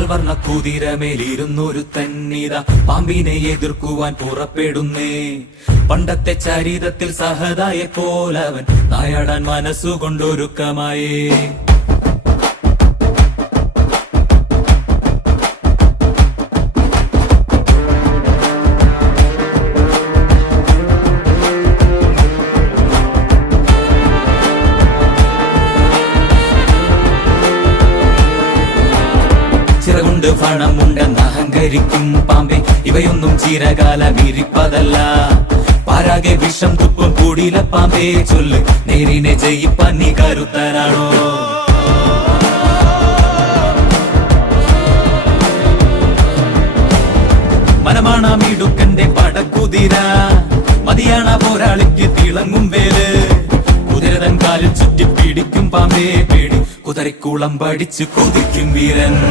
പാൽവർണ്ണ കുതിരമേലിരുന്നൊരു തന്നിത പാമ്പിനെ എതിർക്കുവാൻ പുറപ്പെടുന്നേ. പണ്ടത്തെ ചരിതത്തിൽ സഹതായെ പോലവൻ നായാടാൻ മനസ്സുകൊണ്ടൊരുക്കമായേ. ചിറകൊണ്ട് പണമുണ്ടെന്ന് അഹങ്കരിക്കും പാമ്പെ, ഇവയൊന്നും ചിരകാലം ഇരിപ്പതല്ല. പാരാകെ വിഷം തുപ്പും കൂടിയില പാമ്പേ ചൊല്ല്, നേരിനെ ജയിപ്പാൻ നീ കരുത്തനാണോ? മനമാണമിടുക്കന്റെ പടക്കുതിര, മതിയാണ പോരാളിക്ക് തിളങ്ങും വേല്. കുതിരതൻ കാലിൽ ചുറ്റി പിടിക്കും പാമ്പേ പേടി, കുതിരക്കുളം പഠിച്ചു കൊതിക്കും വീരൻ.